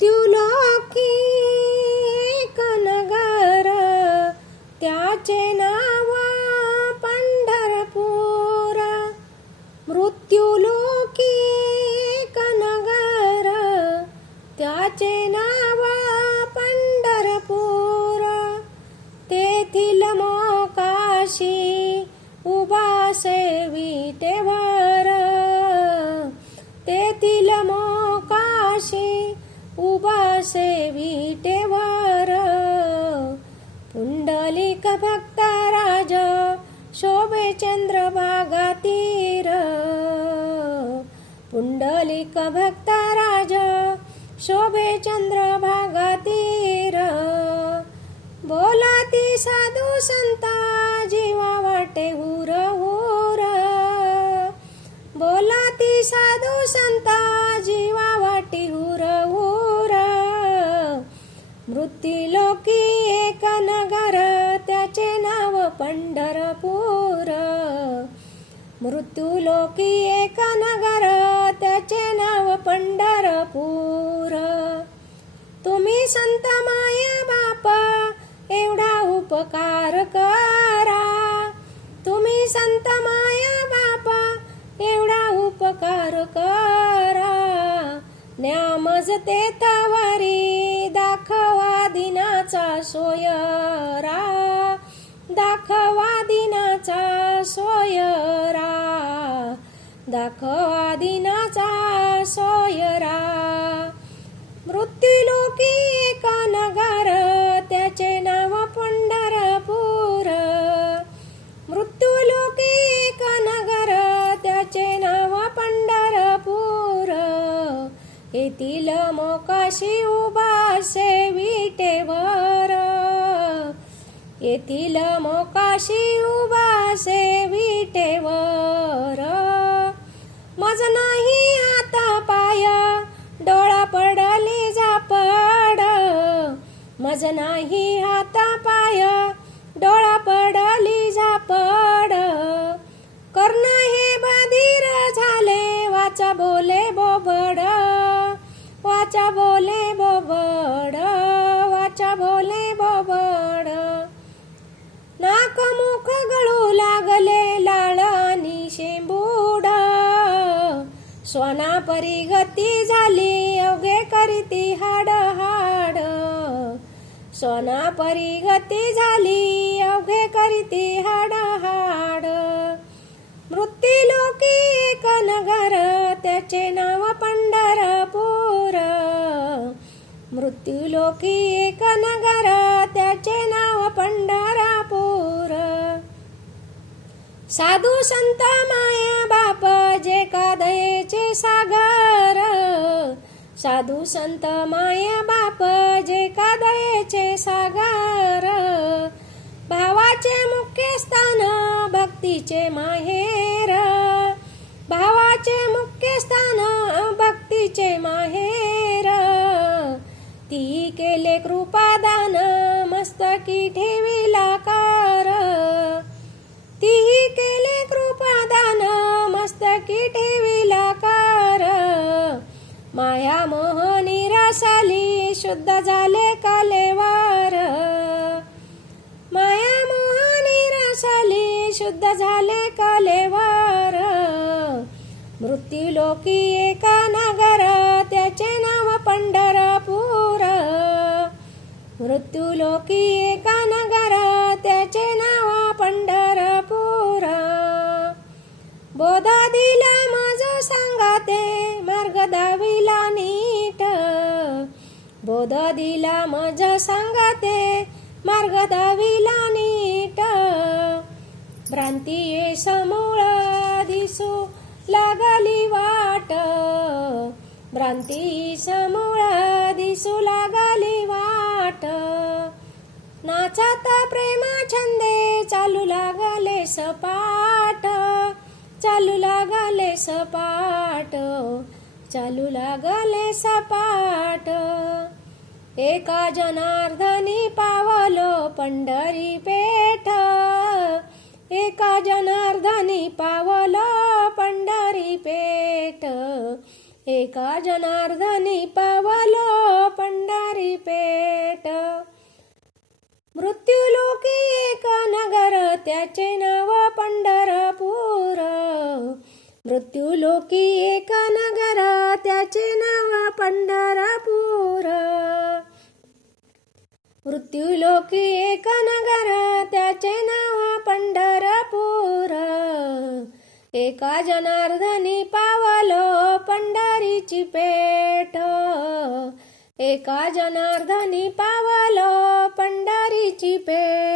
मृत्युलोकी एक नगर त्याचे नाव पंढरपूर. मृत्युलोकी एक नगर त्याचे नाव पंढरपूर. तेथील मोकाशी उभा उभा विटेवर पुंडलिक भक्त राज शोभे चंद्र तीर। पुंडलिक भक्त राज शोभे चंद्र तीर। बोला ती साधू संता जीवा वाटे हुर हुर बोला ती साधू संता मृत्यूलोकी एक नगर त्याचे नाव पंढरपूर. मृत्यूलोकी एक नगर त्याचे नाव पंढरपूर. तुम्ही संत माया बापा एवढा उपकार करा. तुम्ही संत माया बापा एवढा उपकार करा. न्यामज ते दिनाचा सोयरा दाखवा दिनाचा सोयरा दाखवा दिनाचा सोयरा. मृत्यूलोकी एक नगर येथील मोकाशी उभा विटेवर. येथील मोकाशी उभा विटेवर. मज नाही आता पाय डोळा पडली झापड. मज नाही हाता पाय डोळा पडली झापड. कर्ण हे बधीर झाले वाचा बोले वाचा बोले बोबड वाचा बोले बोबड. नाक मुख गळू लागले लाळ आणि शेंबूड. सोना परी गती झाली अवघे करीती हाड हाड सोना परी गती झाली अवघे करीती हाड हाड मृत्यूलोकी एक नगर त्याचे नाव पंढरपूर. मृत्यूलोकी एक नगर त्याचे नाव पंढरापूर. साधू संत माया बाप जे का दयेचे सागर. साधू संत माया बाप जे का दयेचे सागर. भावाचे मुख्य स्थान भक्तीचे माहेर. भावाचे मुख्य स्थान भक्तीचे माहेर. ती केले कृपादान मस्तकी ठेविला कार तीही केले कृपादान मस्तकी ठेविला कार माया मोह निराशाली शुद्ध झाले कालेवार. माया मोह निरासाली शुद्ध झाले कालेवार. मृत्यूलोकी एका नगर त्याचे नाव पंढरपूर. मृत्यूलोकी एका नगर त्याचे नाव पंढरपूर. बोधा दिला माझ सांगाते मार्ग दाविला नीट. बोध दिला माझ सांगाते मार्ग दाविला नीट. भ्रांती ये समूळ दिसू लागली वाट. भ्रांती समूळ दिसू लागली वाट. नाचाता प्रेमा छंदे चालू लागले सपाट. चालू लागले सपाट. चालू लागले सपाट. एका जनार्दनी पावलो पंढरी पेठ. एका जनार्दनी पावलो पंढरी पेठ. एका जनार्दनी पावलो त्याचे नाव पंढरपूर. मृत्यू लोकी एक त्याचे नाव पंढरपूर. मृत्यू लोकी एक त्याचे नाव पंढरपूर. एका जनार्दनी पावलो पंढरीची पेठ. एका जनार्दनी पावलो पंढरीची पेठ